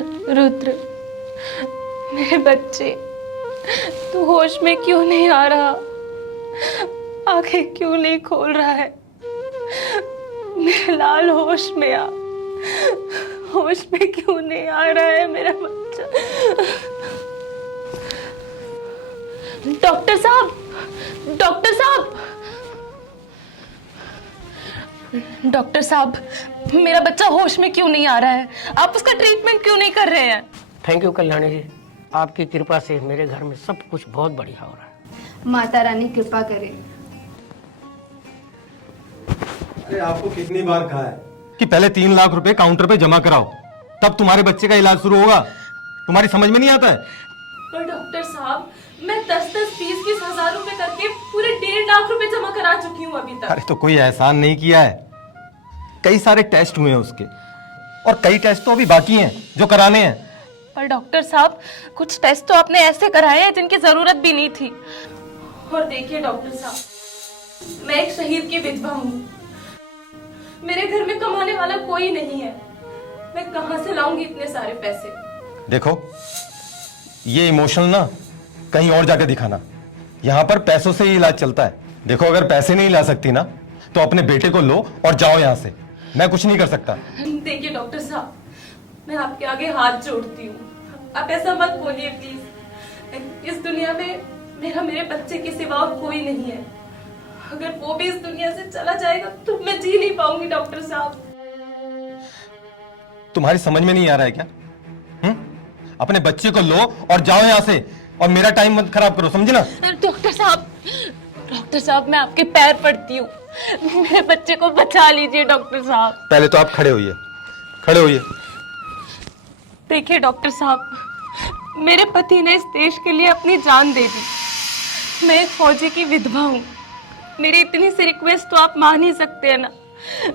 रुद्र, मेरे बच्चे, तू होश में क्यों नहीं आ रहा? आंखें क्यों नहीं खोल रहा है? मेरे लाल, होश में आ। होश में क्यों नहीं आ रहा है मेरा बच्चा? डॉक्टर साहब, डॉक्टर साहब, डॉक्टर साहब, मेरा बच्चा होश में क्यों नहीं आ रहा है? आप उसका ट्रीटमेंट क्यों नहीं कर रहे हैं? थैंक यू कल्याणी जी, आपकी कृपा से मेरे घर में सब कुछ बहुत बढ़िया हो रहा है। माता रानी कृपा करे। अरे आपको कितनी बार कहा है कि पहले 3 लाख रुपए काउंटर पे जमा कराओ, तब तुम्हारे बच्चे का इलाज शुरू होगा। तुम्हारी समझ में नहीं आता है? पर डॉक्टर साहब, मैं 10-10, 20-20 हजार रुपए करके पूरे 1.5 लाख रुपए जमा करा चुकी हूँ अभी तक। अरे तो कोई एहसान नहीं किया है, कई सारे टेस्ट हुए हैं उसके, और कई टेस्ट तो अभी बाकी हैं जो कराने हैं। पर डॉक्टर साहब, कुछ टेस्ट तो आपने ऐसे कराए हैं जिनकी जरूरत भी नहीं थी। और देखिए डॉक्टर साहब, मैं एक शहीद की विधवा हूँ। मेरे घर में कमाने वाला कोई नहीं है। मैं कहाँ से लाऊंगी इतने सारे पैसे? देखो, ये इमोशनल ना कहीं और जाके दिखाना, यहाँ पर पैसों से ही इलाज चलता है। देखो, अगर पैसे नहीं ला सकती ना तो अपने बेटे को लो और जाओ यहाँ से, मैं कुछ नहीं कर सकता। देखिए डॉक्टर साहब, मैं आपके आगे हाथ जोड़ती हूँ, आप ऐसा मत बोलिए प्लीज। इस दुनिया में मेरे बच्चे के सिवा और कोई नहीं है। अगर वो भी इस दुनिया से चला जाएगा तो मैं जी नहीं पाऊंगी डॉक्टर साहब। तुम्हारी समझ में नहीं आ रहा है क्या? अपने बच्चे को लो और जाओ यहाँ से, और मेरा टाइम मत खराब करो, समझे ना? डॉक्टर साहब, मैं आपके पैर पड़ती हूँ, मेरे बच्चे को बचा लीजिए डॉक्टर साहब। पहले तो आप खड़े होइए, खड़े होइए। देखिए डॉक्टर साहब, मेरे पति ने इस देश के लिए अपनी जान दे दी। मैं एक फौजी की विधवा हूँ। मेरी इतनी सी रिक्वेस्ट तो आप मान ही सकते हैं ना?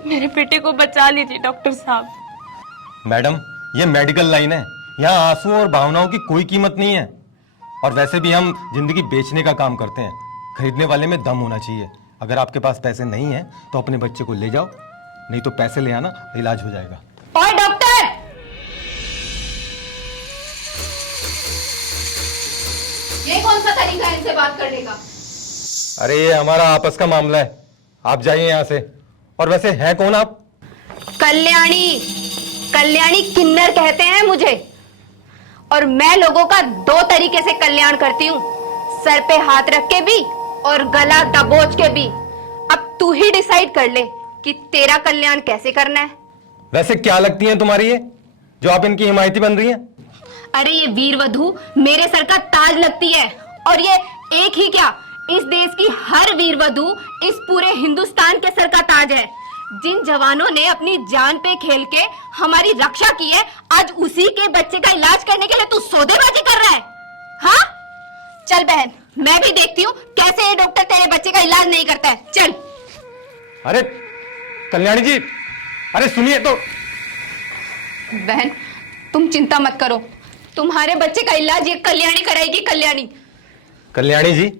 मेरे बेटे को बचा लीजिए डॉक्टर साहब। मैडम, ये मेडिकल लाइन है, यहाँ आंसू और भावनाओं की कोई कीमत नहीं है। और वैसे भी हम जिंदगी बेचने का काम करते हैं, खरीदने वाले में दम होना चाहिए। अगर आपके पास पैसे नहीं है तो अपने बच्चे को ले जाओ, नहीं तो पैसे ले आना, इलाज हो जाएगा। ओए डॉक्टर, ये कौन सा तरीका है इनसे बात करने का? अरे ये हमारा आपस का मामला है, आप जाइए यहाँ से। और वैसे हैं कौन आप? कल्याणी, कल्याणी किन्नर कहते हैं मुझे। और मैं लोगों का 2 तरीके से कल्याण करती हूँ, सर पे हाथ रख के भी और गला दबोच के भी। अब तू ही डिसाइड कर ले कि तेरा कल्याण कैसे करना है। वैसे क्या लगती हैं तुम्हारी ये, जो आप इनकी हिमायती बन रही हैं? अरे ये वीर वधू मेरे सर का ताज लगती है। और ये एक ही क्या, इस देश की हर वीर वधू इस पूरे हिंदुस्तान के सर का ताज है। जिन जवानों ने अपनी जान पे खेल के हमारी रक्षा की है, आज उसी के बच्चे का इलाज करने के लिए तू सौदेबाजी कर रहा है? हाँ, चल बहन, मैं भी देखती हूँ कैसे ये डॉक्टर तेरे बच्चे का इलाज नहीं करता है। चल। अरे कल्याणी जी, अरे सुनिए तो। बहन, तुम चिंता मत करो, तुम्हारे बच्चे का इलाज ये कल्याणी कराएगी। कल्याणी। कल्याणी जी,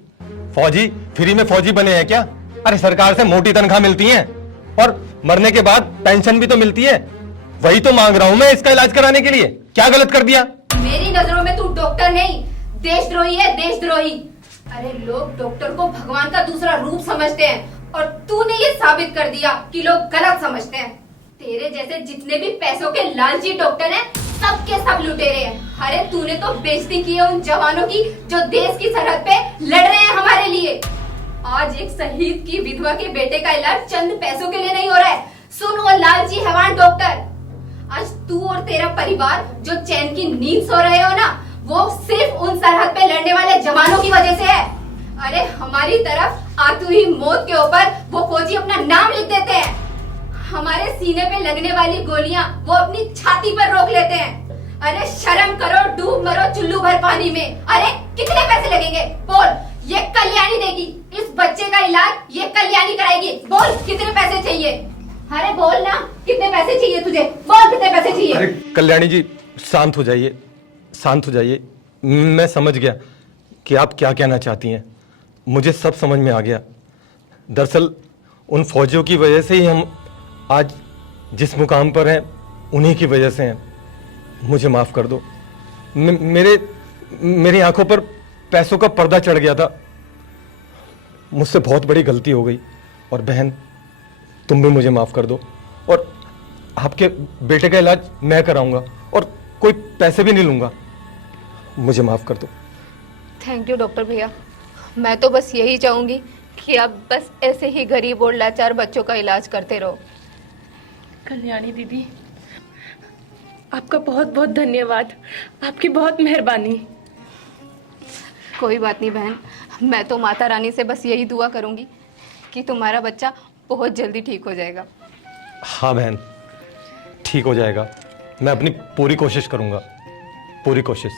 फौजी फ्री में फौजी बने हैं क्या? अरे सरकार से मोटी तनख्वाह मिलती है, और मरने के बाद पेंशन भी तो मिलती है। वही तो मांग रहा हूं मैं इसका इलाज कराने के लिए। क्या गलत कर दिया? मेरी नजरों में तू डॉक्टर नहीं, देशद्रोही है, देशद्रोही। अरे लोग डॉक्टर को भगवान का दूसरा रूप समझते हैं, और तूने ये साबित कर दिया कि लोग गलत समझते हैं। तेरे जैसे जितने भी पैसों के लालची डॉक्टर हैं, सब के सब लुटेरे हैं। अरे तूने तो बेइज्जती की है उन जवानों की जो देश की सरहद पे लड़ रहे हैं हमारे लिए। आज एक शहीद की विधवा के बेटे का इलाज चंद पैसों के लिए नहीं हो रहा है। सुन वो लालची हैवान डॉक्टर, आज तू और तेरा परिवार जो चैन की नींद सो रहे हो ना, वो सिर्फ उन सरहद पे लड़ने वाले जवानों की वजह से है। अरे हमारी तरफ आती हुई मौत के ऊपर वो फौजी अपना नाम लिख देते हैं। हमारे सीने पे लगने वाली गोलियां वो अपनी छाती पर रोक लेते हैं। अरे शर्म करो, डूब मरो चुल्लू भर पानी में। अरे कितने पैसे लगेंगे बोल? ये कल्याणी देगी इस बच्चे का इलाज, ये कल्याणी कराएगी। बोल कितने पैसे चाहिए? अरे बोल ना, कितने पैसे चाहिए तुझे? बोल कितने पैसे चाहिए? अरे कल्याणी जी, शांत हो जाइए, शांत हो जाइए। मैं समझ गया कि आप क्या कहना चाहती हैं, मुझे सब समझ में आ गया। दरअसल उन फौजियों की वजह से ही हम आज जिस मुकाम पर हैं, उन्हीं की वजह से हैं। मुझे माफ कर दो। मेरी आंखों पर पैसों का पर्दा चढ़ गया था। मुझसे बहुत बड़ी गलती हो गई। और बहन, तुम भी मुझे माफ कर दो और आपके बेटे का इलाज मैं कराऊंगा और कोई पैसे भी नहीं लूंगा। मुझे माफ कर दो। थैंक यू डॉक्टर भैया। मैं तो बस यही चाहूंगी कि आप बस ऐसे ही गरीब और लाचार बच्चों का इलाज करते रहो। कल्याणी दीदी, आपका बहुत बहुत धन्यवाद, आपकी बहुत मेहरबानी। कोई बात नहीं बहन, मैं तो माता रानी से बस यही दुआ करूंगी कि तुम्हारा बच्चा बहुत जल्दी ठीक हो जाएगा। हाँ बहन, ठीक हो जाएगा। मैं अपनी पूरी कोशिश करूंगा, पूरी कोशिश।